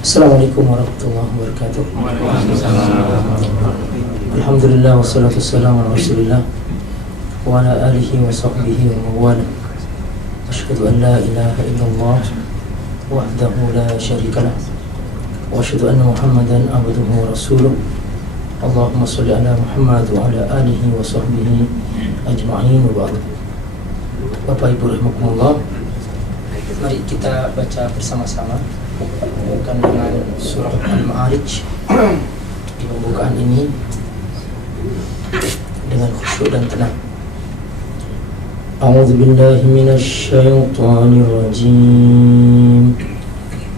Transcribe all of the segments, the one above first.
Assalamualaikum warahmatullahi wabarakatuh. Alhamdulillah wassalatu wassalamu ala Rasulillah wa ala alihi wa sahbihi wa mawala. Asyhadu an la ilaha illallah wahdahu la syarika lah wa asyhadu anna Muhammadan abduhu wa rasuluh. Allahumma shalli ala Muhammad wa ala alihi wa sahbihi ajma'in wa ba'd. Bapak Ibu rahimakumullah, mari kita baca bersama-sama dengan surah Al-Ma'arij di pembukaan ini dengan khusyuk dan tenang. A'udzu billahi minasy syaithanir rajim.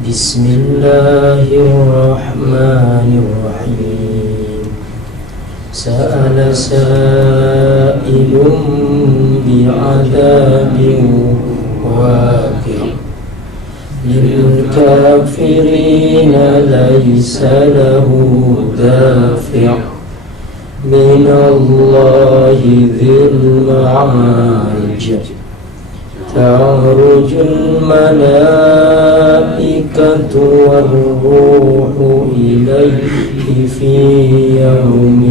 Bismillahirrahmanirrahim. Sa'ala sa'ilun bi'adzabin waqi'. للكافرين ليس له دافع من الله ذي المعارج تعرج الملائكة والروح إليه في يوم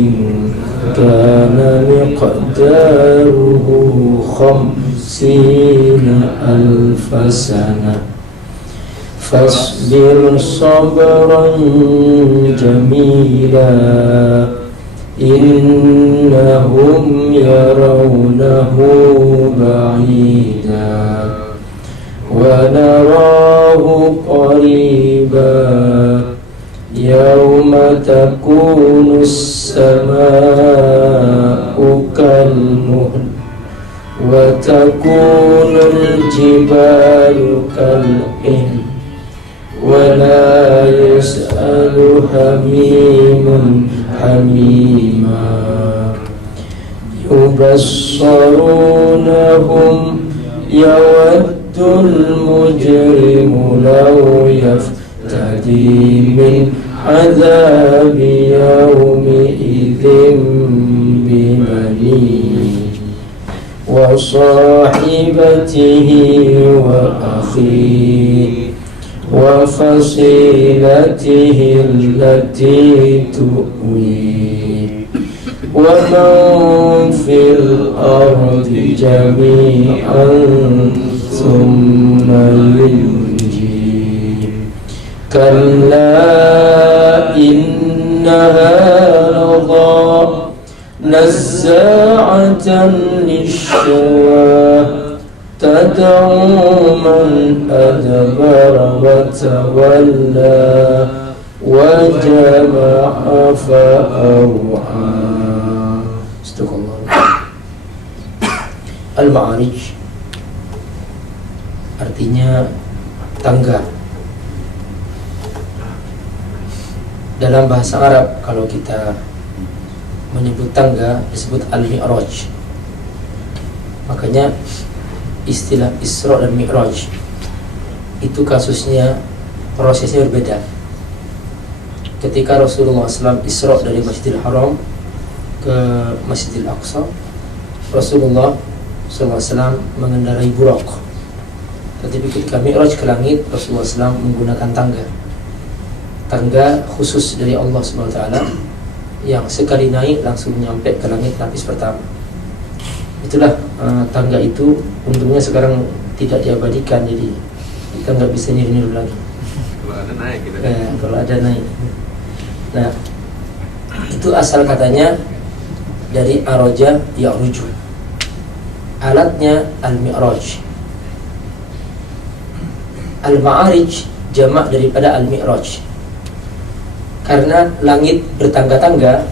كان مقداره 50,000 سنة فاصبر صبرا جميلا إنهم يرونه بعيدا ونراه قريبا يوم تكون السماء كالمهل وتكون الجبال كالعهن ولا يسأل حميم حميما يبصرونهم يود المجرم لو يفتدي من عذاب يومئذ ببنيه وصاحبته وأخيه وفصيلته التي تؤويه ومن في الأرض جميعا ثم ينجيه كلا إنها لظى نزاعة للشوى تدعو من أدبر وتولى وجمع فأوعى. Al-Ma'arij artinya tangga. Dalam bahasa Arab kalau kita menyebut tangga disebut Al-Mi'raj. Makanya istilah Isra dan Mi'raj itu kasusnya, prosesnya berbeda. Ketika Rasulullah SAW Isra dari Masjidil Haram ke Masjidil Aqsa, Rasulullah SAW mengendarai buraq. Tetapi ketika Mi'raj ke langit, Rasulullah SAW menggunakan tangga khusus dari Allah SWT yang sekali naik langsung nyampe ke langit lapis pertama. Itulah tangga itu. Untungnya sekarang tidak diabadikan, jadi kita nggak bisa niru-niru lagi. Kalau ada naik gitu. Kalau ada naik. Nah, itu asal katanya dari araja ya'ruju. Alatnya al-mi'raj. Al-ma'arij jamak daripada al-mi'raj. Karena langit bertangga-tangga.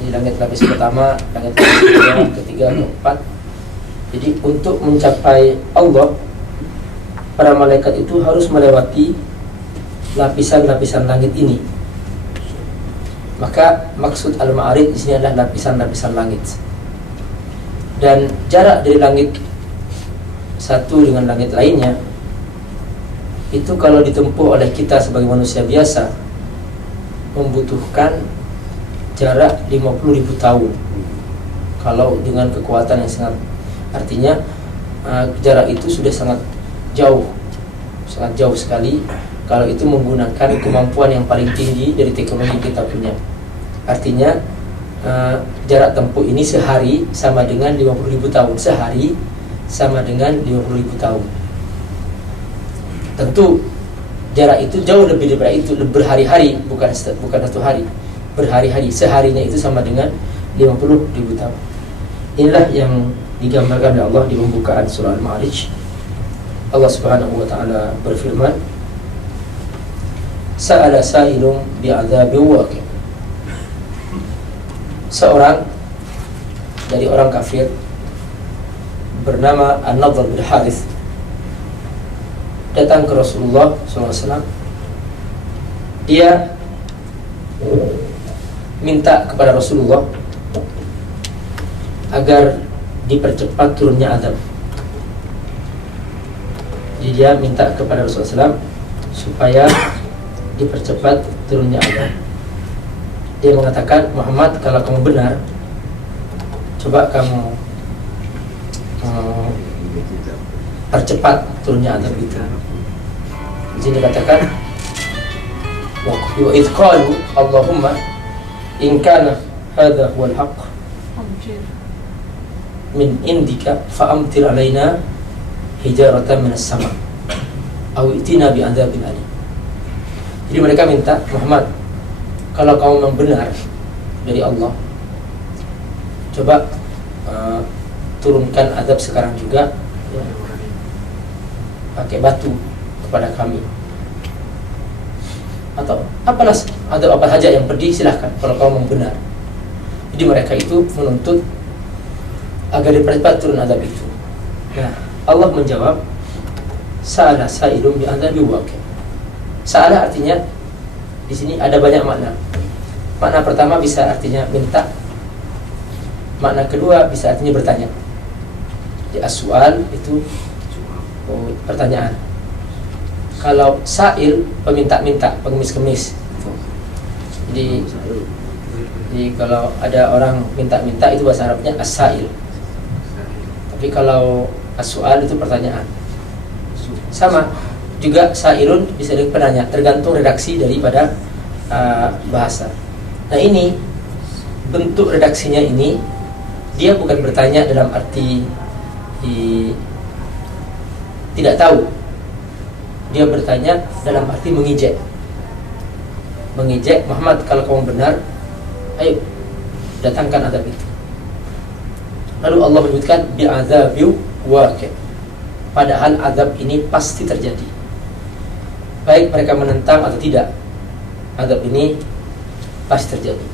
Di langit lapis pertama, langit lapis kedua, ketiga, keempat. Jadi untuk mencapai Allah, para malaikat itu harus melewati lapisan-lapisan langit ini. Maka maksud Al-Ma'arij di sini adalah lapisan-lapisan langit. Dan jarak dari langit satu dengan langit lainnya itu kalau ditempuh oleh kita sebagai manusia biasa membutuhkan jarak 50.000 tahun. Kalau dengan kekuatan yang sangat, artinya jarak itu sudah sangat jauh sekali, kalau itu menggunakan kemampuan yang paling tinggi dari teknologi yang kita punya. Artinya jarak tempuh ini sehari sama dengan 50.000 tahun. Sehari sama dengan 50.000 tahun. Tentu jarak itu jauh lebih daripada itu, berhari-hari, bukan satu hari, berhari-hari. Seharinya itu sama dengan 50.000 tahun. Inilah yang digambarkan oleh Allah di pembukaan surah Al-Ma'arij. Allah Subhanahu wa taala berfirman, Sa'ala sa'ilun bi'adzabin waqi'. Seorang dari orang kafir bernama An-Nadhr bin Harith datang ke Rasulullah SAW. Dia minta kepada Rasulullah agar dipercepat turunnya azab. Jadi dia minta kepada Rasulullah SAW supaya dipercepat turunnya azab. Dia mengatakan, Muhammad, kalau kamu benar, coba kamu percepat turunnya azab itu. Di sini dikatakan, wa idh qalu Allahumma in kana hadha huwal haqq min indika fa'amtir alaina hijaratan minas sama' aw itina bi adzabin alim. Jadi mereka minta, Muhammad, kalau kamu memang benar dari Allah, coba turunkan azab sekarang juga, ya, pakai batu kepada kami, atau apalah azab apa saja yang pedih, silahkan kalau kamu memang benar. Jadi mereka itu menuntut agar dipercepat turun azab itu. Nah, Allah menjawab, Sa'ala sa'ilun bi'adzabi waqi'. Sa'ala artinya di sini ada banyak makna. Makna pertama bisa artinya minta. Makna kedua bisa artinya bertanya. Jadi as-su'al itu pertanyaan. Kalau sa'il peminta-minta, pengemis-kemis. Jadi kalau ada orang minta-minta itu bahasa Arabnya as-sa'il. Tapi kalau as-su'al itu pertanyaan. Sama juga sa'ilun bisa jadi penanya, tergantung redaksi daripada bahasa. Nah, ini bentuk redaksinya ini, dia bukan bertanya dalam arti tidak tahu. Dia bertanya dalam arti mengejek. Mengejek, Muhammad, kalau kamu benar, ayo datangkan azab itu. Lalu Allah menyebutkan bi'adzabi waqi'. Padahal azab ini pasti terjadi. Baik mereka menentang atau tidak, azab ini pasti terjadi.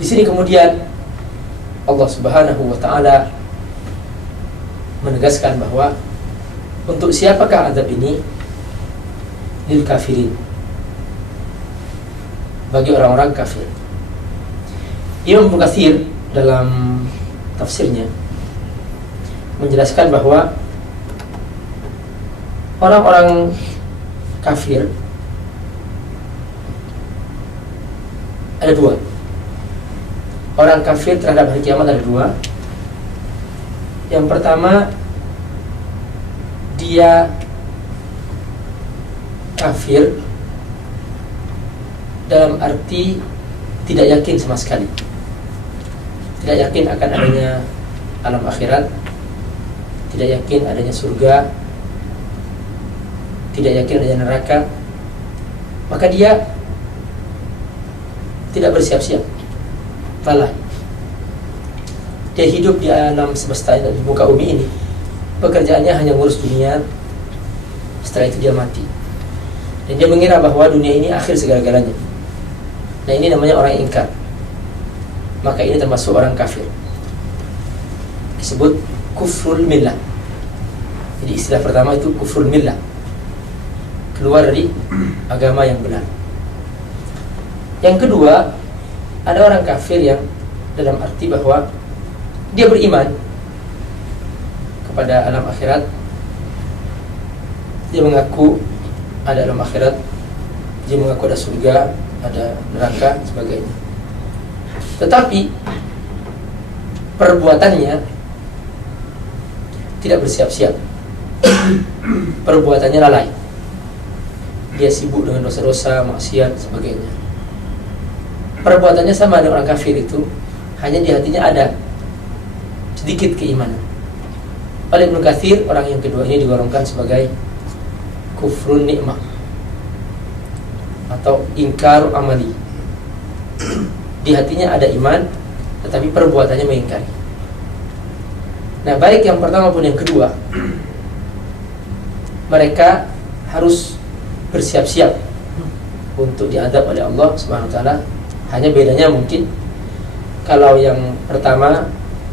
Di sini kemudian Allah Subhanahu wa taala menegaskan bahwa untuk siapakah azab ini? Lil kafirin, bagi orang-orang kafir. Imam Ibnu Katsir dalam tafsirnya menjelaskan bahwa orang-orang kafir ada dua. Orang kafir terhadap hari kiamat ada dua. Yang pertama, dia kafir dalam arti tidak yakin sama sekali. Tidak yakin akan adanya alam akhirat, tidak yakin adanya surga, tidak yakin adanya neraka. Maka dia tidak bersiap-siap, lalai. Dia hidup di alam semesta dan di muka bumi ini, pekerjaannya hanya ngurus dunia. Setelah itu dia mati, dan dia mengira bahwa dunia ini akhir segala-galanya. Nah, ini namanya orang ingkar. Maka ini termasuk orang kafir, disebut kufrul millah. Jadi istilah pertama itu kufrul millah, keluar dari agama yang benar. Yang kedua, ada orang kafir yang dalam arti bahwa dia beriman kepada alam akhirat, dia mengaku ada alam akhirat, dia mengaku ada surga, ada neraka, sebagainya. Tetapi perbuatannya tidak bersiap-siap. perbuatannya lalai. Dia sibuk dengan dosa-dosa, maksiat, sebagainya. Perbuatannya sama dengan orang kafir itu, hanya di hatinya ada sedikit keimanan. Oleh Ibnu Katsir, orang yang kedua ini digolongkan sebagai kufrun nikmah atau ingkar amali. Di hatinya ada iman, tetapi perbuatannya mengingkari. Nah, baik yang pertama pun yang kedua, mereka harus bersiap-siap untuk diadab oleh Allah Subhanahu wa taala. Hanya bedanya mungkin kalau yang pertama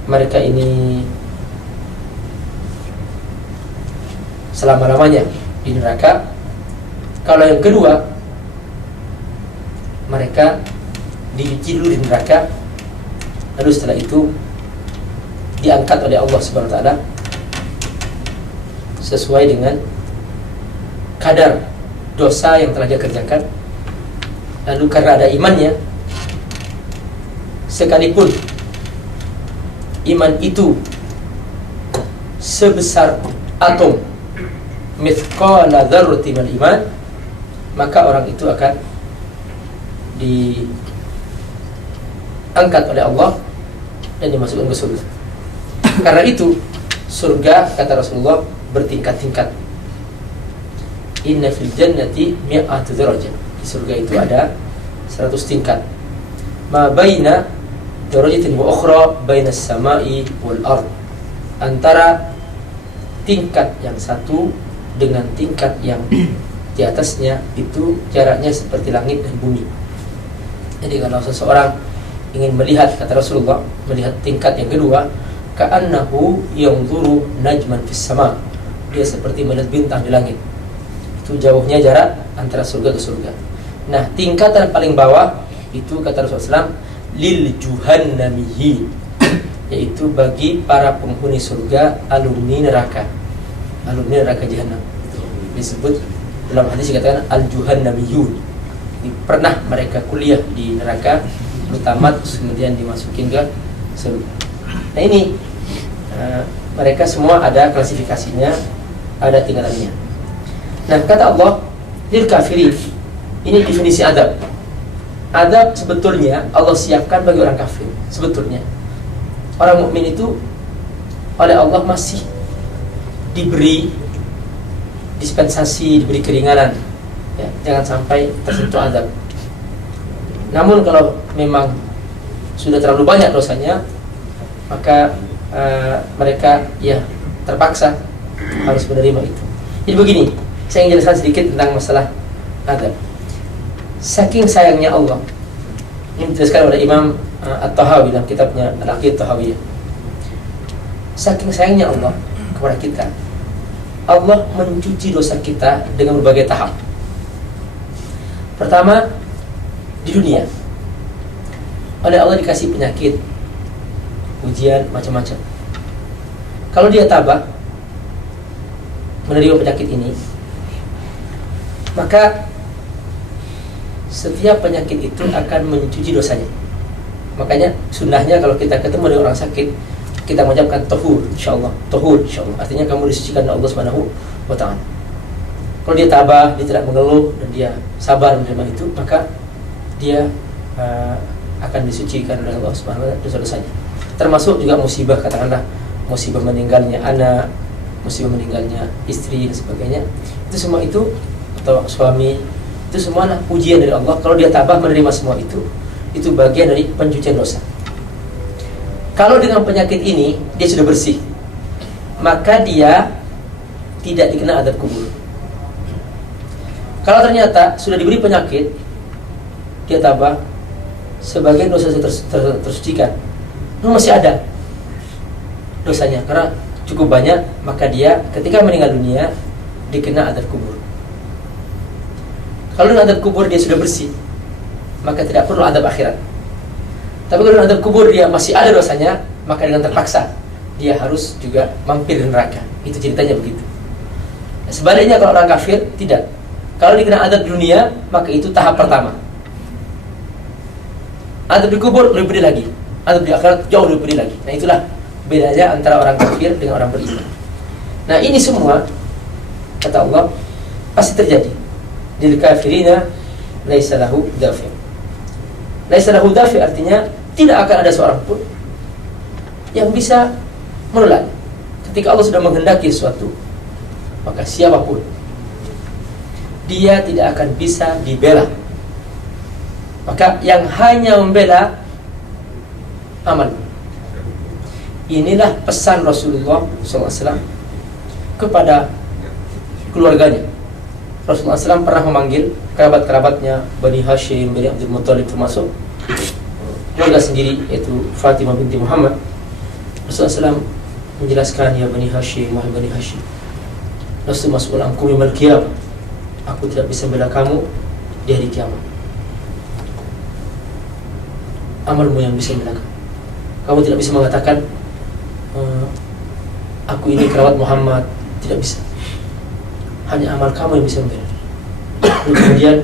mereka ini selama-lamanya di neraka. Kalau yang kedua mereka diuji dulu di neraka, lalu setelah itu diangkat oleh Allah Subhanahu wa taala sesuai dengan kadar dosa yang telah dia kerjakan. Lalu karena ada imannya, sekalipun iman itu sebesar atom mithqala dzarratin minal iman, maka orang itu akan diangkat oleh Allah dan dimasukkan ke surga. Karena itu surga, kata Rasulullah, bertingkat-tingkat. Inna fil jannati mi'atu darajah. Di surga itu ada 100 tingkat. Ma baina darajatin wa ukhra baina as-sama'i wal ard. Antara tingkat yang satu dengan tingkat yang di atasnya itu jaraknya seperti langit dan bumi. Jadi kalau seseorang ingin melihat, kata Rasulullah, melihat tingkat yang kedua, ka'annahu yanzuru najman fis sama'. Dia seperti melihat bintang di langit. Itu jauhnya jarak antara surga ke surga. Nah, tingkatan paling bawah itu, kata Rasulullah SAW, lil juhannamihi, yaitu bagi para penghuni surga, alumni neraka jahanam. Disebut dalam hadis dikatakan al-juhannamiyun. Pernah mereka kuliah di neraka, tamat, kemudian dimasukin ke surga. Nah ini mereka semua ada klasifikasinya, ada tingkatannya. Nah, kata Allah lil kafirin, ini definisi adab. Adab sebetulnya Allah siapkan bagi orang kafir. Sebetulnya orang mukmin itu oleh Allah masih diberi dispensasi, diberi keringanan, ya, jangan sampai tersentuh adab. Namun kalau memang sudah terlalu banyak dosanya, maka mereka ya terpaksa harus menerima itu. Jadi begini, saya ingin jelaskan sedikit tentang masalah adab. Saking sayangnya Allah, ini dijelaskan oleh Imam At-Tahawi dalam kitabnya Al-Aqidah Tahawiyah. Saking sayangnya Allah kepada kita, Allah mencuci dosa kita dengan berbagai tahap. Pertama, di dunia oleh Allah dikasih penyakit, ujian, macam-macam. Kalau dia tabah menerima penyakit ini, maka setiap penyakit itu akan mencuci dosanya. Makanya sunnahnya kalau kita ketemu dengan orang sakit, kita mengucapkan tahur insyaallah, artinya kamu disucikan oleh Allah Subhanahu wa taala. Kalau dia tabah, dia tidak mengeluh dan dia sabar menerima itu, maka dia akan disucikan oleh Allah Subhanahu wa taala dosa-dosanya. Termasuk juga musibah, katakanlah musibah meninggalnya anak, musibah meninggalnya istri dan sebagainya. Itu semua itu, atau suami, itu semua ujian dari Allah. Kalau dia tabah menerima semua itu bagian dari pencucian dosa. Kalau dengan penyakit ini dia sudah bersih, maka dia tidak dikena azab kubur. Kalau ternyata sudah diberi penyakit, dia tabah, sebagian dosa tersucikan, namun masih ada dosanya karena cukup banyak, maka dia ketika meninggal dunia dikena azab kubur. Kalau dengan azab kubur dia sudah bersih, maka tidak perlu azab akhirat. Tapi kalau dengan azab kubur dia masih ada dosanya, maka dengan terpaksa dia harus juga mampir di neraka. Itu ceritanya begitu. Sebaliknya kalau orang kafir tidak. Kalau dikena azab dunia, maka itu tahap pertama. Azab di kubur lebih pedih lagi, azab di akhirat jauh lebih pedih lagi. Nah itulah bedanya antara orang kafir dengan orang beriman. Nah ini semua Kata Allah, pasti terjadi. Lil kafirina laisa lahu dafi'. Laisa lahu dafi' artinya tidak akan ada seorang pun yang bisa menolak. Ketika Allah sudah menghendaki sesuatu, maka siapapun dia tidak akan bisa dibela. Maka yang hanya membela amal. Inilah pesan Rasulullah SAW kepada keluarganya. Rasulullah SAW pernah memanggil kerabat-kerabatnya, Bani Hashim, Bani Abdul Muttalib, termasuk keluarga sendiri, yaitu Fatimah binti Muhammad. Rasulullah SAW menjelaskan, ya Bani Hashim, wahai Bani Hashim, lastu mas'ul ankum yaumil qiyamah, aku tidak bisa membela kamu di hari kiamat. Amalmu yang bisa membela kamu. Kamu tidak bisa mengatakan aku ini kerabat Muhammad, tidak bisa. Hanya amal kamu yang bisa membela. Kemudian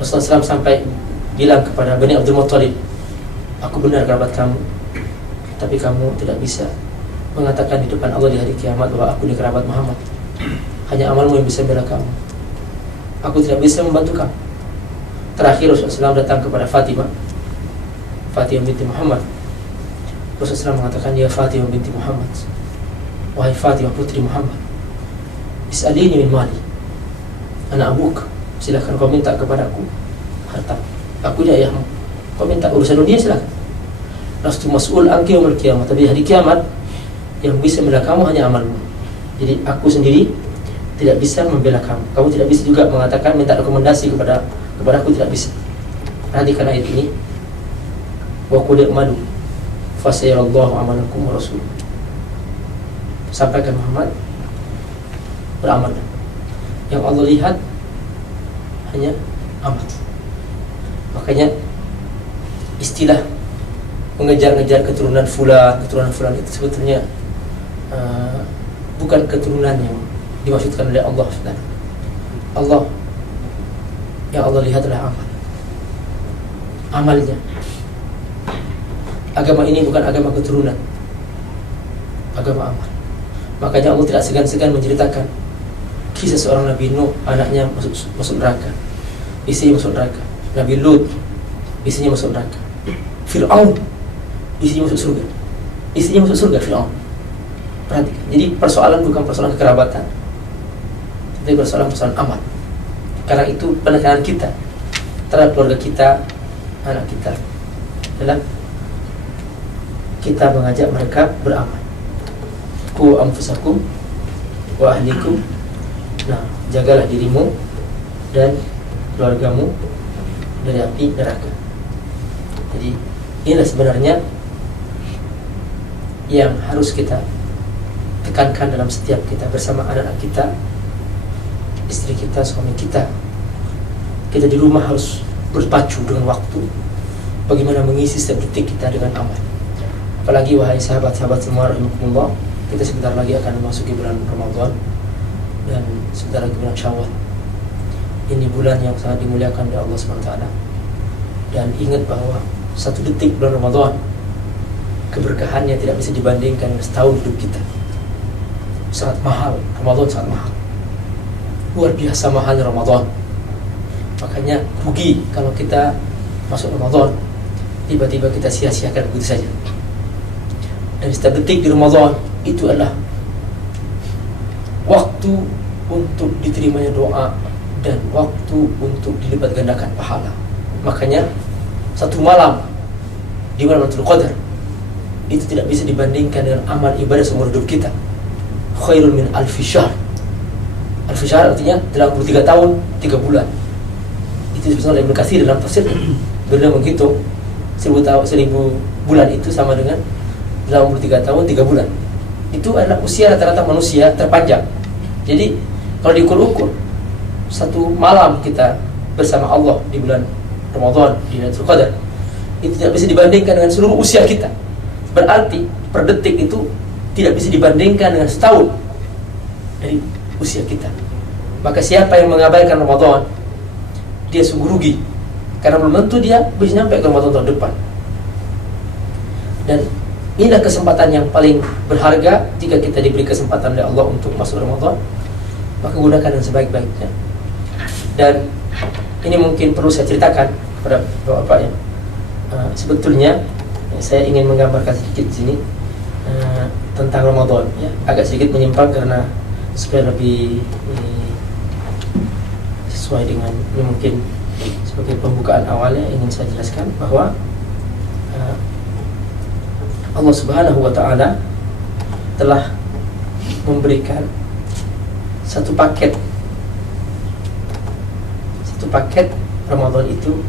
Rasulullah SAW sampai bilang kepada Bani Abdul Muttalib, aku benar kerabat kamu, tapi kamu tidak bisa mengatakan di depan Allah di hari kiamat bahwa aku ini kerabat Muhammad. Hanya amalmu yang bisa membela kamu. Aku tidak bisa membantu kamu. Terakhir Rasulullah SAW datang kepada Fatimah binti Muhammad. Rasulullah SAW mengatakan, ya Fatimah binti Muhammad, wahai Fatimah putri Muhammad, is'alini min mali, ana abuk, silakan kau minta kepadaku harta, aku ni ayahmu, kau minta urusan dunia silakan. Lastu mas'ul anki yaumil qiyamah, tapi hari kiamat yang bisa membela kamu hanya amalmu. Jadi aku sendiri tidak bisa membela kamu. Kamu tidak bisa juga mengatakan minta rekomendasi kepada aku, tidak bisa. Perhatikan ayat ini. Wa qul i'malu fasayarallahu amalakum wa rasuluh. Sampaikan Muhammad, beramal. Yang Allah lihat hanya amal. Makanya istilah mengejar-ngejar keturunan fulan itu sebetulnya bukan keturunan yang dimaksudkan oleh Allah. Allah yang Allah lihat adalah amalnya. Agama ini bukan agama keturunan, agama amal. Makanya Allah tidak segan-segan menceritakan kisah seorang Nabi Nuh, anaknya masuk neraka, istrinya masuk neraka. Nabi Lut, istrinya masuk neraka. Fir'aun, istrinya masuk surga. Istrinya masuk surga, Fir'aun. Perhatikan. Jadi persoalan bukan persoalan kekerabatan, tapi persoalan amal. Karena itu penekanan kita terhadap keluarga kita, anak kita, adalah kita mengajak mereka beramal. Qu anfusakum wa ahlikum. Nah, jagalah dirimu dan keluargamu dari api neraka. Jadi inilah sebenarnya yang harus kita tekankan dalam setiap kita bersama anak-anak kita, istri kita, suami kita. Kita di rumah harus berpacu dengan waktu, bagaimana mengisi setiap detik kita dengan amal. Apalagi wahai sahabat-sahabat semua rahimakumullah, kita sebentar lagi akan memasuki bulan Ramadan dan sebentar lagi bulan Syawal. Ini bulan yang sangat dimuliakan oleh Allah SWT. Dan ingat bahwa satu detik bulan Ramadan keberkahannya tidak bisa dibandingkan dengan setahun hidup kita. Sangat mahal, Ramadan sangat mahal, luar biasa mahalnya Ramadan. Makanya rugi kalau kita masuk Ramadan tiba-tiba kita sia-siakan begitu saja. Dan setiap detik di Ramadan itu adalah waktu untuk diterimanya doa dan waktu untuk dilipat gandakan pahala. Makanya satu malam di malam Lailatul Qadar itu tidak bisa dibandingkan dengan amal ibadah seumur hidup kita. Khairun min alfi syahr. Alfi syahr artinya 83 tahun 3 bulan. Itu disebutkan oleh Ibnu Katsir dalam tafsir. Beliau menghitung 1000 bulan itu sama dengan 83 tahun 3 bulan. Itu adalah usia rata-rata manusia terpanjang. Jadi kalau diukur-ukur, satu malam kita bersama Allah di bulan Ramadan, di Lailatul Qadar, itu tidak bisa dibandingkan dengan seluruh usia kita. Berarti per detik itu tidak bisa dibandingkan dengan setahun dari usia kita. Maka siapa yang mengabaikan Ramadan, dia sungguh rugi, karena belum tentu dia bisa sampai ke Ramadan tahun depan. Dan inilah kesempatan yang paling berharga. Jika kita diberi kesempatan oleh Allah untuk masuk Ramadan, maka gunakan yang sebaik-baiknya. Dan ini mungkin perlu saya ceritakan kepada Bapak ya. Sebetulnya saya ingin menggambarkan sedikit di sini tentang Ramadan ya. Agak sedikit menyimpang karena supaya lebih sesuai dengan ini, mungkin sebagai pembukaan awalnya ingin saya jelaskan bahwa Allah Subhanahu wa Ta'ala telah memberikan satu paket Ramadan itu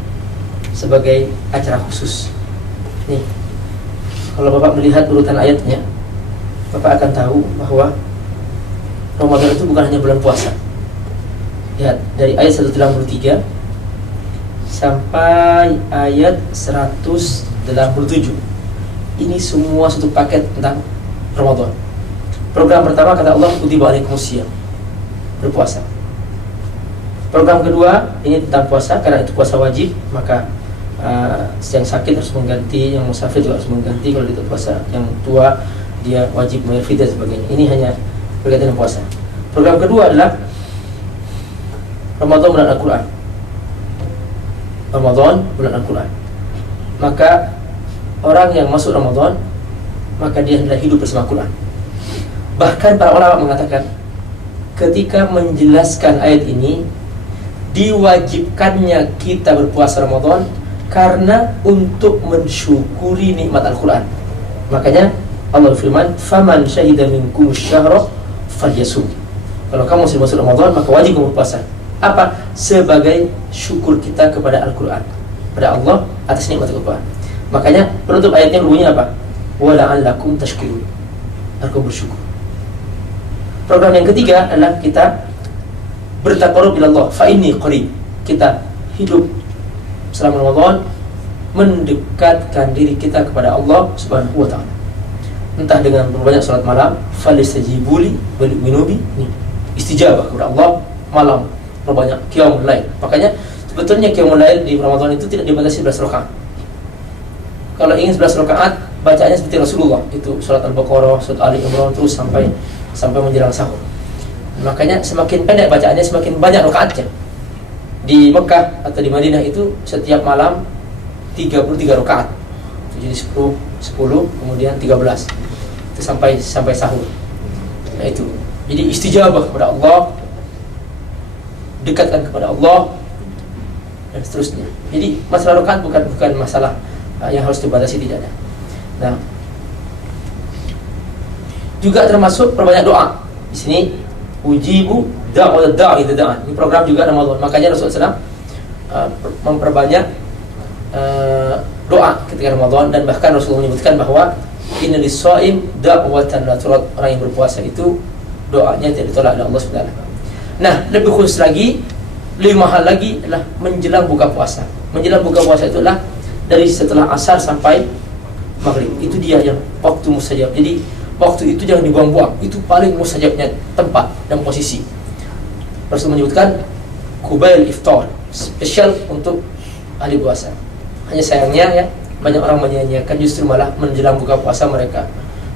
sebagai acara khusus. Nih, kalau Bapak melihat urutan ayatnya, Bapak akan tahu bahwa Ramadan itu bukan hanya bulan puasa. Lihat, dari ayat 183 sampai ayat 187. Ini semua satu paket tentang Ramadan. Program pertama kata Allah, kutiba alaikumusiyam, berpuasa. Program kedua ini tentang puasa, karena itu puasa wajib, maka yang sakit harus mengganti, yang musafir juga harus mengganti. Kalau itu puasa, yang tua dia wajib membayar fidyah dan sebagainya. Ini hanya berkaitan dengan puasa. Program kedua adalah Ramadan bulan Al-Quran. Ramadan bulan Al-Quran. Maka orang yang masuk Ramadan, maka dia adalah hidup bersama Quran. Bahkan para ulama mengatakan, ketika menjelaskan ayat ini, diwajibkannya kita berpuasa Ramadan karena untuk mensyukuri nikmat Al-Quran. Makanya Allah firman, "Faman syahida minkum syahra falyasum." Kalau kamu sudah masuk Ramadan, maka wajib kamu berpuasa. Apa? Sebagai syukur kita kepada Al-Quran, pada Allah atas nikmat Al-Quran. Makanya penutup ayatnya bunyinya apa? Wa la'allakum tashkurun. Aku bersyukur. Program yang ketiga adalah kita bertaqarrub ila Allah, fa inni qarib. Kita hidup selama Ramadan mendekatkan diri kita kepada Allah Subhanahu wa Ta'ala. Entah dengan berbanyak salat malam, falistajibuli wal minubi, istijabah kepada Allah malam, berbanyak qiyamul lail. Makanya sebetulnya qiyamul lail di Ramadan itu tidak dibatasi 11 rakaat. Kalau ingin 11 rakaat, bacaannya seperti Rasulullah, itu surat Al-Baqarah, surat Ali Imran, terus sampai menjelang sahur. Makanya semakin pendek bacaannya, semakin banyak rakaatnya. Di Mekah atau di Madinah itu setiap malam 33 rakaat. Jadi 10, kemudian 13. Itu sampai sahur. Nah itu. Jadi istijabah kepada Allah, dekatkan kepada Allah, dan seterusnya. Jadi masalah rakaat bukan masalah yang harus dibatasi, tidak ada. Nah, juga termasuk perbanyak doa. Di sini ujibu da'wat da'i da'an. Ini program juga Ramadan. Makanya Rasulullah SAW memperbanyak doa ketika Ramadan, dan bahkan Rasulullah menyebutkan bahwa inna lis-shaim da'watan la turad. Orang yang berpuasa itu doanya tidak ditolak oleh Allah Subhanahu. Nah, lebih khusus lagi, lebih mahal lagi adalah menjelang buka puasa. Menjelang buka puasa itulah dari setelah asar sampai maghrib. Itu dia yang waktu mustajab. Jadi waktu itu jangan dibuang-buang. Itu paling mustajabnya tempat dan posisi. Rasul menyebutkan kubail iftar, spesial untuk ahli puasa. Hanya sayangnya ya, banyak orang menyanyiakan, justru malah menjelang buka puasa mereka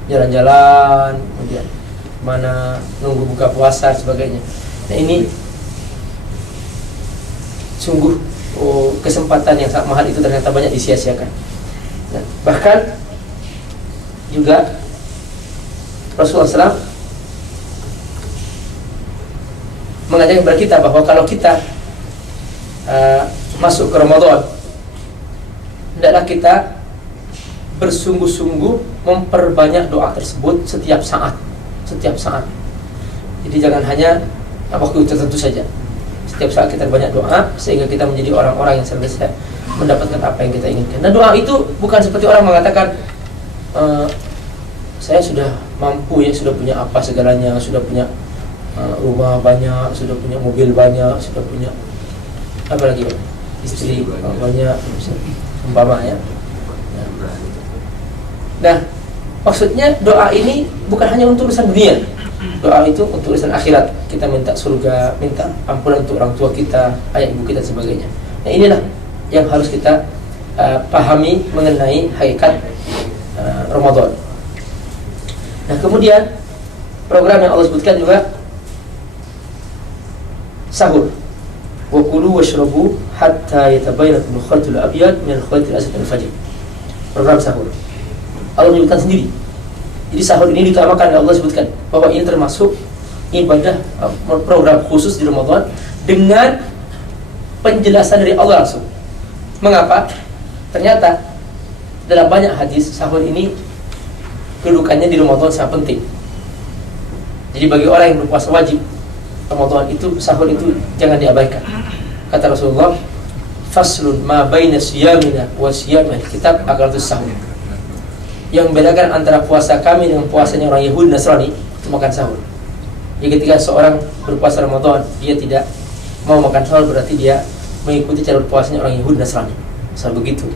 jalan-jalan, kemudian mana nunggu buka puasa dan sebagainya. Nah ini sungguh kesempatan yang sangat mahal itu ternyata banyak disia-siakan. Nah, bahkan juga Rasulullah SAW mengajarkan kepada kita bahwa kalau kita masuk ke Ramadan, hendaklah kita bersungguh-sungguh memperbanyak doa tersebut setiap saat. Jadi jangan hanya waktu tertentu saja. Setiap saat kita banyak doa, sehingga kita menjadi orang-orang yang senantiasa mendapatkan apa yang kita inginkan. Dan doa itu bukan seperti orang mengatakan, saya sudah mampu ya, sudah punya apa segalanya, sudah punya rumah banyak, sudah punya mobil banyak, sudah punya apa lagi, istri banyak, umpama ya. Nah, maksudnya doa ini bukan hanya untuk urusan dunia. Doa itu untuk urusan akhirat. Kita minta surga, minta ampunan untuk orang tua kita, ayah ibu kita dan sebagainya. Nah inilah yang harus kita pahami mengenai hakikat Ramadan. Nah, kemudian program yang Allah sebutkan juga sahur. Wa kulu washrabu hatta yatabayyana lakum al-khaytul abyad min al-khaytil aswad min al-fajr. Program sahur. Allah menyebutkan sendiri. Jadi sahur ini diutamakan, Allah sebutkan bahwa ini termasuk ibadah program khusus di Ramadan dengan penjelasan dari Allah langsung. Mengapa? Ternyata dalam banyak hadis sahur ini kedudukannya di Ramadan sangat penting. Jadi bagi orang yang berpuasa wajib Ramadan itu, sahur itu jangan diabaikan. Kata Rasulullah, faslun ma baina siyamina wa siyamil kitab akalatus sahur. Yang membedakan antara puasa kami dengan puasanya orang Yahudi Nasrani itu makan sahur. Jadi ketika seorang berpuasa Ramadan dia tidak mau makan sahur, berarti dia mengikuti cara berpuasanya orang Yahudi Nasrani. Soal begitu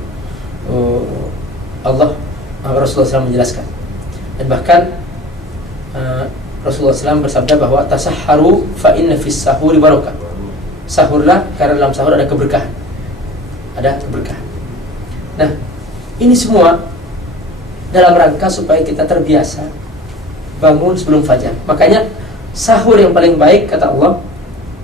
Rasulullah SAW menjelaskan. Dan bahkan Rasulullah SAW bersabda bahwa tasahharu fa inna fis sahuri barakah. Sahurlah karena dalam sahur ada keberkahan. Ada keberkahan. Nah, ini semua dalam rangka supaya kita terbiasa bangun sebelum fajar. Makanya sahur yang paling baik kata Allah,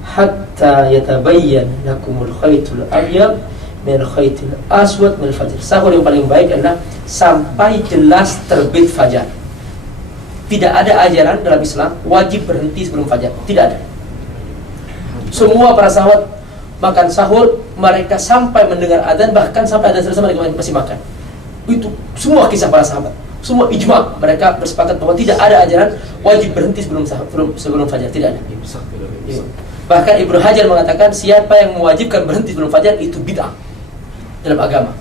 hatta yatabayyan lakumul khaytul abyad min khaytil aswad min fajr. Sahur yang paling baik adalah sampai jelas terbit fajar. Tidak ada ajaran dalam Islam wajib berhenti sebelum fajar. Tidak ada. Semua para sahabat makan sahur, mereka sampai mendengar adzan, bahkan sampai adzan selesai mereka masih makan. Itu semua kisah para sahabat. Semua ijma, mereka bersepakat bahwa tidak ada ajaran wajib berhenti sebelum fajar. Tidak ada. Bahkan Ibnu Hajar mengatakan siapa yang mewajibkan berhenti sebelum fajar itu bid'ah dalam agama.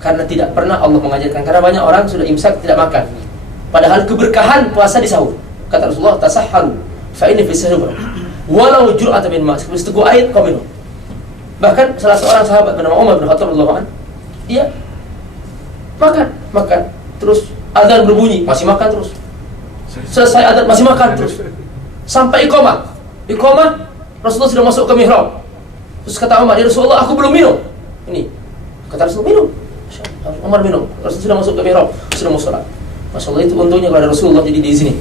Karena tidak pernah Allah mengajarkan. Karena banyak orang sudah imsak tidak makan. Padahal keberkahan puasa di sahur. Kata Rasulullah, tasahharu fa inna fi sahur walau jur'atan min ma', seteguk air kau minum. Bahkan salah seorang sahabat bernama Umar bin Khattab radhiyallahu anhu, dia makan terus adzan berbunyi, masih makan terus. Selesai adzan masih makan terus. Sampai iqamah. Rasulullah sudah masuk ke mihrab. Terus kata Umar, "Ya Rasulullah, aku belum minum." Ini kata Rasulullah, "Minum." Umar minum. Rasulullah sudah masuk ke mihrab, sudah mau salat. Masya Allah, itu untungnya kepada Rasulullah jadi di sini.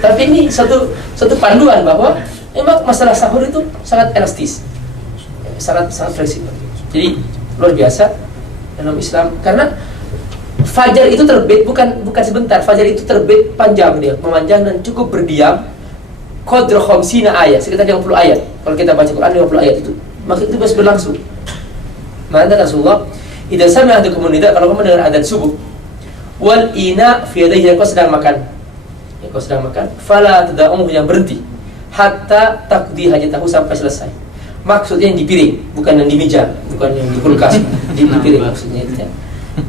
Tapi ini satu panduan bahwa memang masalah sahur itu sangat elastis, sangat fleksibel. Jadi luar biasa dalam Islam, karena fajar itu terbit bukan sebentar. Fajar itu terbit panjang, dia memanjang dan cukup berdiam qadra khamsina ayat, sekitar 50 ayat. Kalau kita baca Quran 50 ayat itu, maka itu masih berlangsung. Maka Rasulullah, idza sami'a ahadukum nida, kalau kamu mendengar adzan subuh, wal ina fi yadayhi, kau sedang makan, fala tada'uhu, yang berhenti hatta taqdi hajatahu, sampai selesai. Maksudnya yang di piring, bukan yang di meja, bukan yang di kulkas, di piring maksudnya itu ya.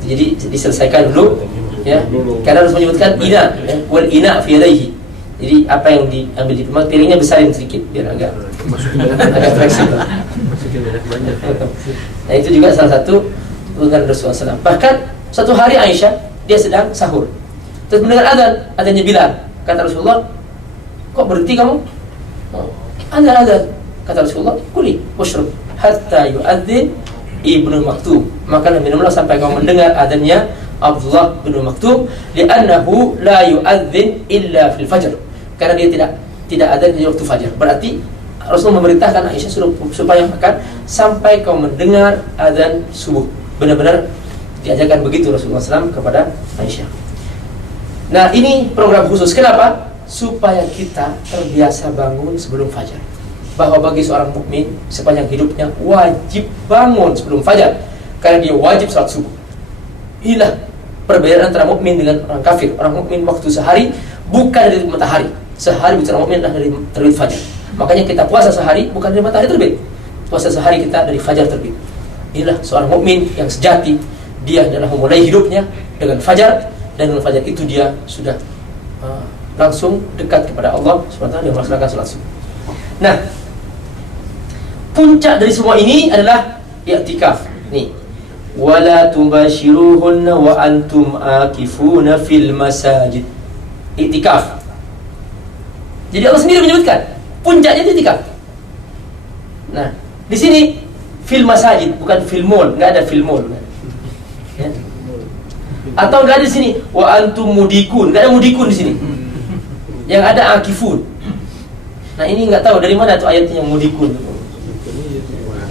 Jadi diselesaikan dulu ya. Karena harus menyebutkan ina ya, wal ina fi yadayhi. Jadi apa yang diambil di piringnya besarin sedikit biar agak fleksibel. Nah, itu juga salah satu tuntunan Rasulullah SAW. Bahkan suatu hari Aisyah, dia sedang sahur, terus mendengar adzannya Bilal. Kata Rasulullah, kok berhenti kamu? Adzan. Kata Rasulullah, kuli washrub hatta yu'adzin Ibnu Maktum. Makan dan minumlah sampai kamu mendengar adzannya Abdullah bin Maktum, li'annahu la yu'adzin illa fil fajr. Karena dia tidak adzan di waktu fajar. Berarti Rasulullah memerintahkan Aisyah supaya makan sampai kau mendengar adzan subuh. Benar-benar diajarkan begitu Rasulullah SAW kepada Aisyah. Nah, ini program khusus. Kenapa? Supaya kita terbiasa bangun sebelum fajar. Bahwa bagi seorang mukmin sepanjang hidupnya wajib bangun sebelum fajar, karena dia wajib salat subuh. Inilah perbedaan antara mukmin dengan orang kafir. Orang mukmin waktu sehari bukan dari matahari. Sehari bicara mukmin adalah dari terbit fajar. Makanya kita puasa sehari bukan dari matahari terbit. Puasa sehari kita dari fajar terbit. Inilah seorang mukmin yang sejati. Dia adalah memulai hidupnya dengan fajar, dan dengan fajar itu dia sudah langsung dekat kepada Allah SWT, dia melaksanakan salat subuh. Nah, puncak dari semua ini adalah i'tikaf. Nih, wala tubashiruhunna wa antum akifuna fil masajid. I'tikaf. Jadi Allah sendiri menyebutkan puncaknya itu i'tikaf. Nah, di sini fil masajid, bukan fil mall, enggak ada fil mall. Ya. Atau nggak ada di sini wa antum mudikun, nggak ada mudikun di sini. Yang ada akifun. Nah ini nggak tahu dari mana tuh ayatnya mudikun.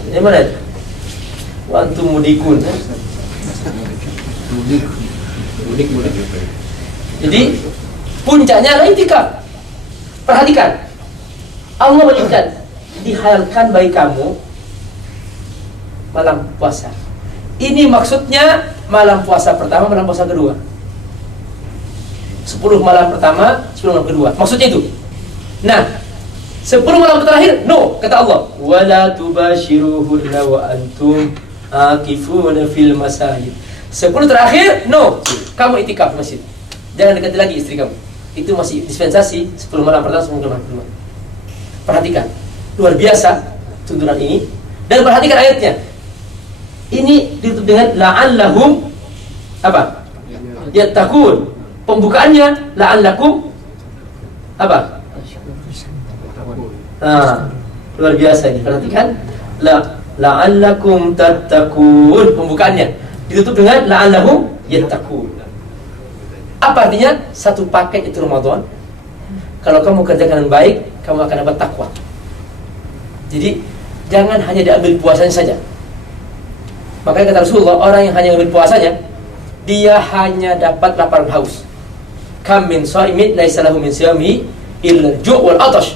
Dari mana? Wa antum mudikun. Mudik. Jadi puncaknya adalah itikaf. Perhatikan, Allah menyebutkan dihalalkan bagi kamu malam puasa. Ini maksudnya malam puasa pertama, malam puasa kedua. 10 malam pertama, 10 malam kedua. Maksudnya itu. Nah, 10 malam terakhir, no, kata Allah, wala tubashiruhunna wa antum akifuna fil masajid. 10 terakhir, no, kamu itikaf masjid. Jangan dekati lagi istri kamu. Itu masih dispensasi 10 malam pertama, 10 malam kedua. Perhatikan, luar biasa tuntunan ini. Dan perhatikan ayatnya. Ini ditutup dengan la'allahum apa? Yattaqun. Pembukaannya la'allakum apa? Nah, luar biasa ini. Perhatikan, la'allakum tattaqun. Pembukaannya ditutup dengan la'allahum yattaqun. Apa artinya? Satu paket itu Ramadan. Kalau kamu kerjakan dengan baik, kamu akan dapat takwa. Jadi jangan hanya diambil puasanya saja. Makanya kata Rasulullah, orang yang hanya ambil puasanya, dia hanya dapat lapar dan haus. Kam min shaimin laisa lahu min siyami illa ju' wal atash.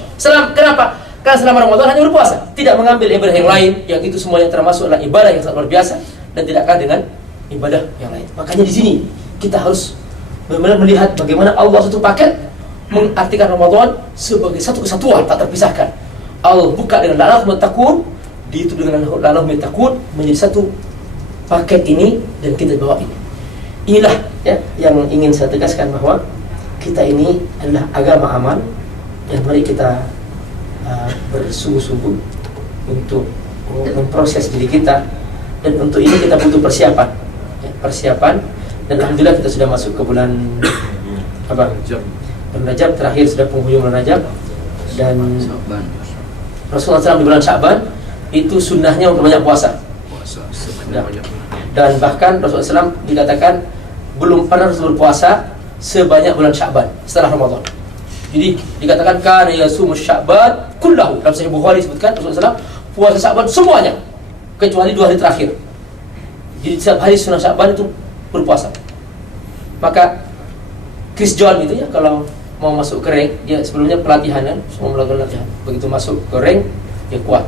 Kenapa? Karena selama Ramadan hanya berpuasa, tidak mengambil ibadah yang lain, yang itu semuanya termasuk adalah ibadah yang sangat luar biasa dan tidak kalah dengan ibadah yang lain. Makanya di sini kita harus benar-benar melihat bagaimana Allah satu paket mengartikan Ramadan sebagai satu kesatuan tak terpisahkan. Allah buka dengan la'allahum yattaqun, diitup dengan la'allahum yattaqun, menjadi satu paket ini dan kita bawa ini. Inilah ya yang ingin saya tegaskan, bahwa kita ini adalah agama aman, dan mari kita bersungguh-sungguh untuk memproses diri kita, dan untuk ini kita butuh persiapan ya, persiapan. Dan alhamdulillah kita sudah masuk ke bulan apa? Bulan Rajab, terakhir sudah penghujung bulan Rajab, dan Rasulullah SAW di bulan Sya'ban itu sunnahnya memperbanyak puasa. Dan bahkan Rasulullah SAW dikatakan belum pernah Rasul berpuasa sebanyak bulan Sya'ban setelah Ramadan. Jadi dikatakan kana yasumus Sya'ban kullahu. Dalam Sahih Bukhari disebutkan Rasulullah SAW puasa Sya'ban semuanya kecuali 2 hari terakhir. Jadi setiap hari sunnah Sya'ban itu berpuasa. Maka Chris John itu ya, kalau mau masuk ke ring, dia sebelumnya pelatihan kan, semua melakukan latihan. Begitu masuk ke ring, dia kuat.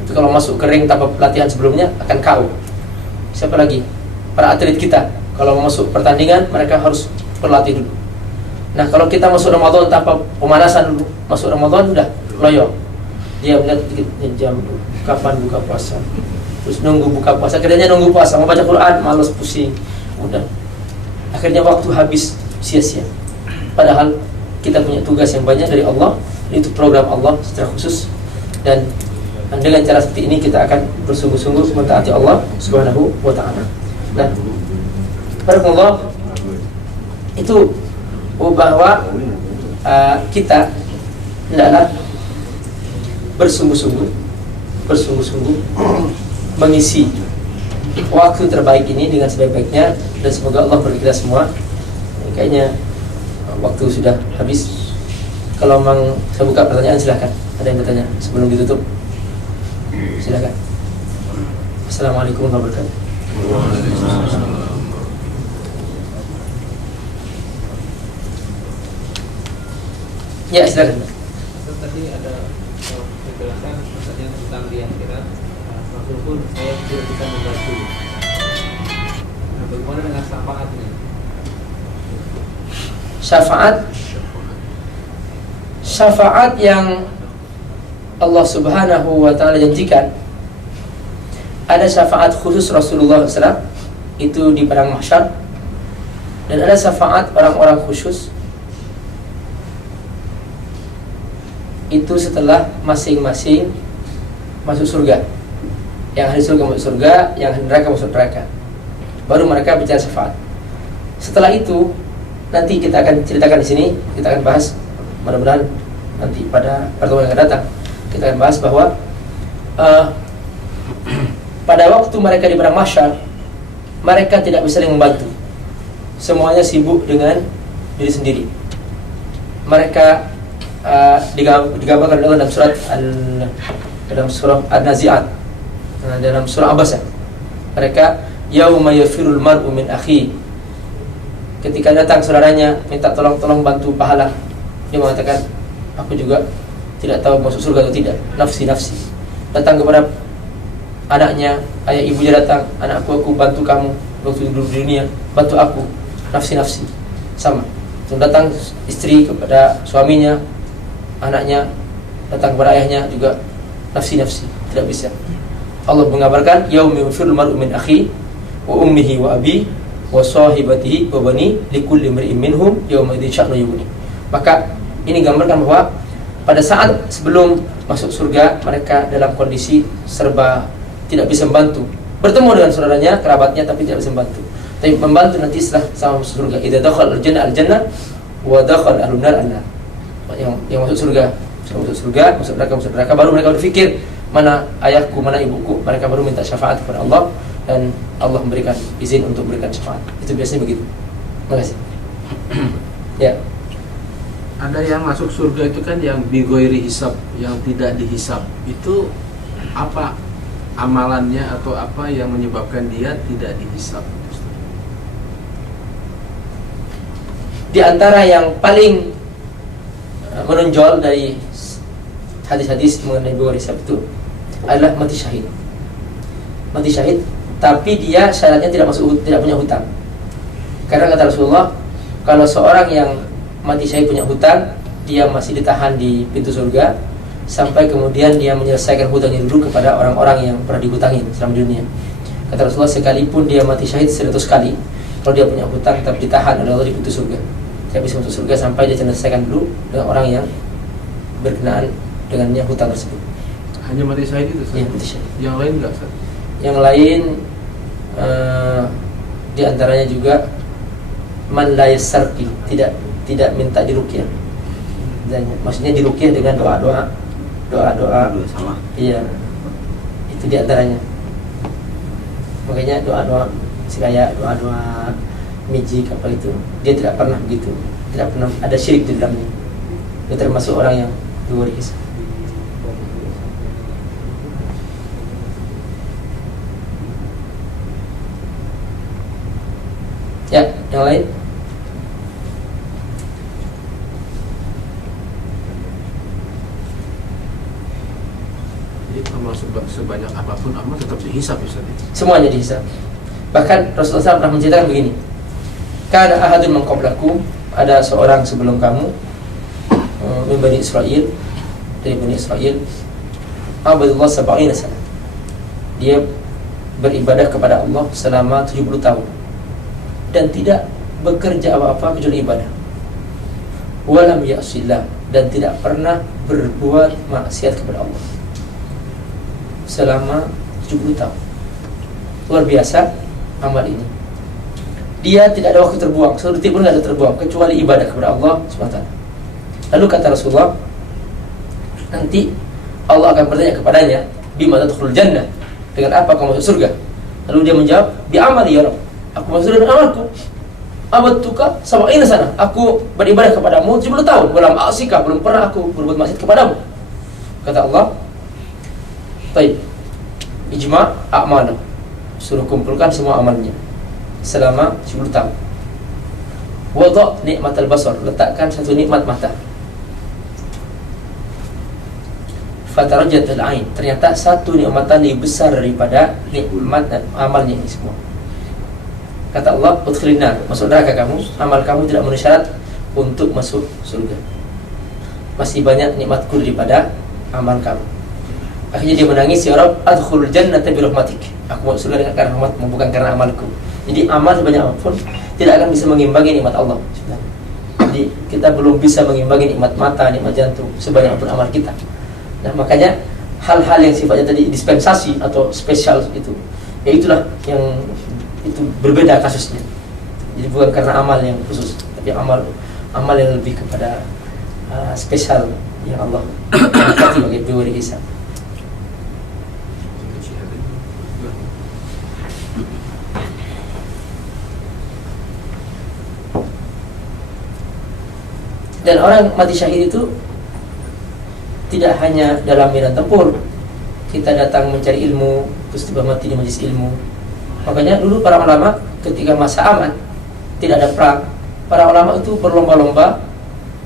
Tapi kalau masuk ke ring tanpa pelatihan sebelumnya akan KO. Siapa lagi? Para atlet kita, kalau mau masuk pertandingan mereka harus berlatih dulu. Nah, kalau kita masuk Ramadan tanpa pemanasan dulu, masuk Ramadan udah loyo. Dia melihat jam kapan buka puasa, terus nunggu buka puasa, kerjanya nunggu puasa, mau baca Quran malas, pusing, udah. Akhirnya waktu habis sia-sia. Padahal kita punya tugas yang banyak dari Allah, itu program Allah secara khusus, dan dengan cara seperti ini kita akan bersungguh-sungguh mentaati Allah Subhanahu wa ta'ala. Nah, barakallah, itu bahwa kita hendaklah bersungguh-sungguh mengisi waktu terbaik ini dengan sebaik-baiknya, dan semoga Allah beri kita semua. Kayaknya waktu sudah habis. Kalau memang saya buka pertanyaan, silakan. Ada yang bertanya sebelum ditutup? Silakan. Assalamualaikum warahmatullahi wabarakatuh. Ya, silakan. Tadi ada penjelasan pertanyaan tentang di akhirat. Rasul pun saya tidak bisa membantu. Nah, bagaimana dengan syafaatnya? Syafaat yang Allah Subhanahu wa ta'ala janjikan, ada syafaat khusus Rasulullah SAW itu di padang mahsyar, dan ada syafaat orang-orang khusus itu setelah masing-masing masuk surga. Yang ahli surga masuk surga, yang ahli neraka masuk neraka, baru mereka bicara syafaat. Setelah itu nanti kita akan ceritakan di sini, kita akan bahas, mudah-mudahan nanti pada pertemuan yang akan datang kita akan bahas bahwa pada waktu mereka di padang mahsyar mereka tidak bisa saling membantu. semuanya sibuk dengan diri sendiri. Mereka digambarkan oleh Allah dalam surah An-Nazi'at, dalam surah Abasa. Mereka yauma yafirul mar'u min akhi. Ketika datang saudaranya minta tolong bantu pahala, dia mengatakan, aku juga tidak tahu masuk surga atau tidak. Nafsi. Datang kepada anaknya, ayah ibunya datang, anakku, aku bantu kamu waktu hidup di dunia, bantu aku. Nafsi. Sama. Datang istri kepada suaminya, anaknya datang kepada ayahnya juga nafsi. Tidak bisa. Allah mengabarkan yauma yafirul mar'u min akhi wa ummihi wa abi wa sahibatihi wa bani likulli imri'in minhum yawma idzin sya'nu yughni. Maka ini gambarkan bahwa pada saat sebelum masuk surga mereka dalam kondisi serba tidak bisa membantu. Bertemu dengan saudaranya, kerabatnya, tapi tidak bisa membantu. Tapi membantu nanti setelah sama masuk surga. Idza dakhala al-jannah wa dakhala ahlun nar an-nar. Yang masuk surga, masuk neraka, baru mereka berpikir, mana ayahku, mana ibuku. Mereka baru minta syafaat kepada Allah dan Allah memberikan izin untuk memberikan syafaat. Itu biasanya begitu. Terima kasih. Ya. Ada yang masuk surga itu kan yang bigoiri hisab, yang tidak dihisab. Itu apa amalannya atau apa yang menyebabkan dia tidak dihisab? Di antara yang paling menonjol dari hadis-hadis mengenai bigoiri hisab itu adalah mati syahid. Mati syahid, tapi dia syaratnya tidak punya hutang. Karena kata Rasulullah, kalau seorang yang mati syahid punya hutang, dia masih ditahan di pintu surga sampai kemudian dia menyelesaikan hutangnya dulu kepada orang-orang yang pernah dihutangi selama dunia. Kata Rasulullah, sekalipun dia mati syahid 100 kali, kalau dia punya hutang tetap ditahan oleh Allah di pintu surga. Dia bisa masuk surga sampai dia selesaikan dulu dengan orang yang berkenaan dengannya hutang tersebut. Hanya mati syahid itu? Iya, mati syahid. Yang lain enggak? Yang lain di antaranya juga man la yasarqi, tidak minta diruqyah. Dan maksudnya diruqyah dengan doa sama. Iya. Itu di antaranya. Makanya doa kayak doa mijik apa itu, dia tidak pernah begitu. Tidak pernah ada syirik di dalamnya. Dia termasuk orang yang bigoiri hisab. Ya, yang lain? Jadi amal sebanyak apapun amal tetap dihisab, Ustaz. Semuanya dihisab. Bahkan Rasulullah SAW pernah menceritakan begini, kana ahadun min qablakum, ada seorang sebelum kamu, min Bani Israil, dari Bani Israil, abadullah sab'ina sana. Dia beribadah kepada Allah selama 70 tahun dan tidak bekerja apa-apa kecuali ibadah. Walam ya'sillah, dan tidak pernah berbuat maksiat kepada Allah selama 70 tahun. Luar biasa amal ini. Dia tidak ada waktu terbuang, satu detik pun tidak ada terbuang kecuali ibadah kepada Allah SWT. Lalu kata Rasulullah, nanti Allah akan bertanya kepadanya, bima tadkhulul jannah, dengan apa kamu masuk surga? Lalu dia menjawab, bi amali ya Rabb, aku masuk surga dengan amalku. Abadtuka sab'ina sana, aku beribadah kepadamu 70 tahun, walam a'sika, belum pernah aku berbuat maksiat kepadamu. Kata Allah, baik, ijma' a'malah, suruh kumpulkan semua amalnya selama 10 tahun. Wada' nikmatal basar, letakkan satu nikmat mata. Fatarajatul ain, ternyata satu nikmatan lebih besar daripada nikmat dan amalnya ini semua. Kata Allah, udkhilin nar, masuk neraka kamu, amal kamu tidak memenuhi syarat untuk masuk surga. Masih banyak nikmatku daripada amal kamu. Akhirnya dia menangis, ya Rabb, adkhulul jannata bi rahmatik, aku masuk surga dengan karena rahmatmu, bukan karena amalku. Jadi amal sebanyak apapun tidak akan bisa mengimbangi nikmat Allah. Jadi kita belum bisa mengimbangi nikmat mata, nikmat jantung, sebanyak apapun amal kita. Nah, makanya hal-hal yang sifatnya tadi dispensasi atau spesial itu, ya itulah yang itu berbeda kasusnya. Jadi bukan karena amal yang khusus, tapi amal yang lebih kepada spesial yang Allah berkati bagi bigoiri hisab. Dan orang mati syahid itu tidak hanya dalam medan tempur. Kita datang mencari ilmu, terus tiba mati di majelis ilmu. Makanya dulu para ulama ketika masa aman, tidak ada perang, para ulama itu berlomba-lomba,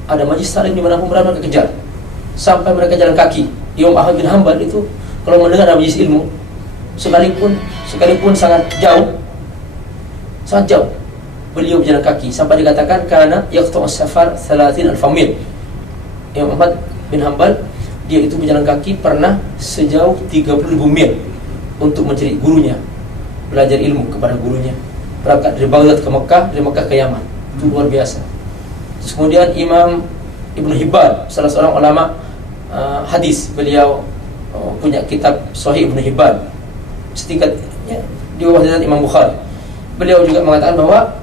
ada majelis taklim di mana pun berada mereka kejar, sampai mereka jalan kaki. Imam Ahmad bin Hanbal itu kalau mendengar ada majelis ilmu, sekalipun sangat jauh, beliau berjalan kaki sampai dikatakan karena yaqta'u safar 30,000 mil. Imam Ahmad bin Hanbal dia itu berjalan kaki pernah sejauh 30,000 mil untuk mencari gurunya, belajar ilmu kepada gurunya. Berangkat dari Baghdad ke Mekah, dari Mekah ke Yaman. Itu luar biasa. Terus kemudian Imam Ibnu Hibban, salah seorang ulama hadis, beliau punya kitab Sahih Ibnu Hibban, setingkatnya di bawah derajat Imam Bukhari. Beliau juga mengatakan bahwa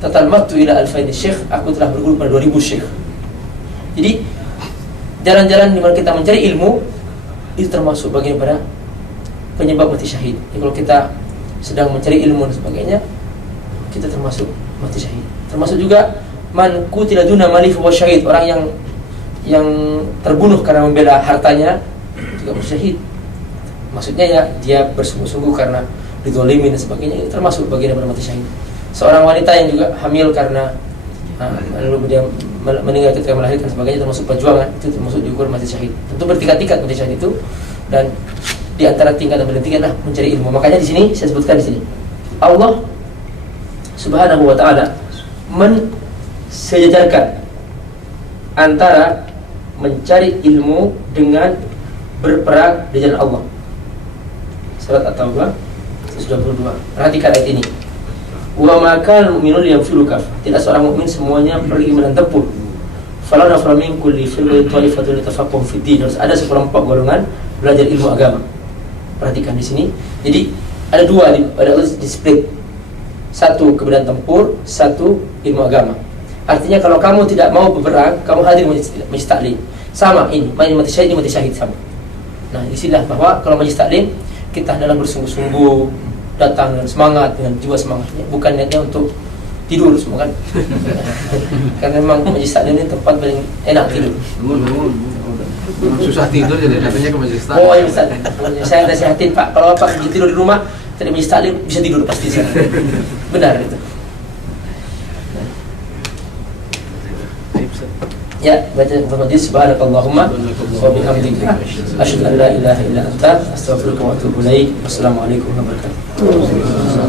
tatalmatu ila alfaini syekh, aku telah berguru pada 2000 syekh. Jadi jalan-jalan di mana kita mencari ilmu itu termasuk bagian pada penyebab mati syahid. Jadi kalau kita sedang mencari ilmu dan sebagainya, kita termasuk mati syahid. Termasuk juga man qutila duna malihi wa syahid, orang yang terbunuh karena membela hartanya juga mati syahid. Maksudnya ya dia bersungguh-sungguh karena dizalimi dan sebagainya, itu termasuk bagian daripada mati syahid. Seorang wanita yang juga hamil karena lalu dia meninggal ketika melahirkan sebagainya, termasuk perjuangan, itu termasuk diukur mati syahid. Tentu bertingkat-tingkat mati syahid itu, dan di antara tingkat dan bertingkat lah mencari ilmu. Makanya di sini saya sebutkan di sini Allah Subhanahu wa taala mensejajarkan antara mencari ilmu dengan berperang di jalan Allah. Surat At-Taubah 122. Perhatikan ayat ini. Wa ma kana mu'minun yanfiru kaf. Tidak seorang mukmin semuanya pergi medan tempur. Falau nafara min kulli firqatin ta'ifatun litafaqahu fid din. Harus ada sekelompok golongan belajar ilmu agama. Perhatikan di sini. Jadi ada dua, ada di split. Satu ke medan tempur, satu ilmu agama. Artinya kalau kamu tidak mau berperang, kamu hadir majlis taklim. Sama ini, mati syahid sama. Nah, disinilah bahwa kalau majlis taklim kita adalah bersungguh-sungguh, datang dengan semangat, dengan jiwa semangatnya, bukan niatnya untuk tidur semua kan. Karena memang majlis taklim ini tempat paling enak tidur. Susah tidur jadi datangnya ke majelis taklim. Oh ya Ustaz, saya nasihatin Pak, kalau Bapak tidur di rumah, tadi majlis taklim bisa tidur pasti sana. Benar itu. Ya, baca majlis subhanakallahumma wa bihamdika asyhadu an la ilaha illa anta astaghfiruka wa atubu ilaik. Wassalamualaikum warahmatullahi wabarakatuh.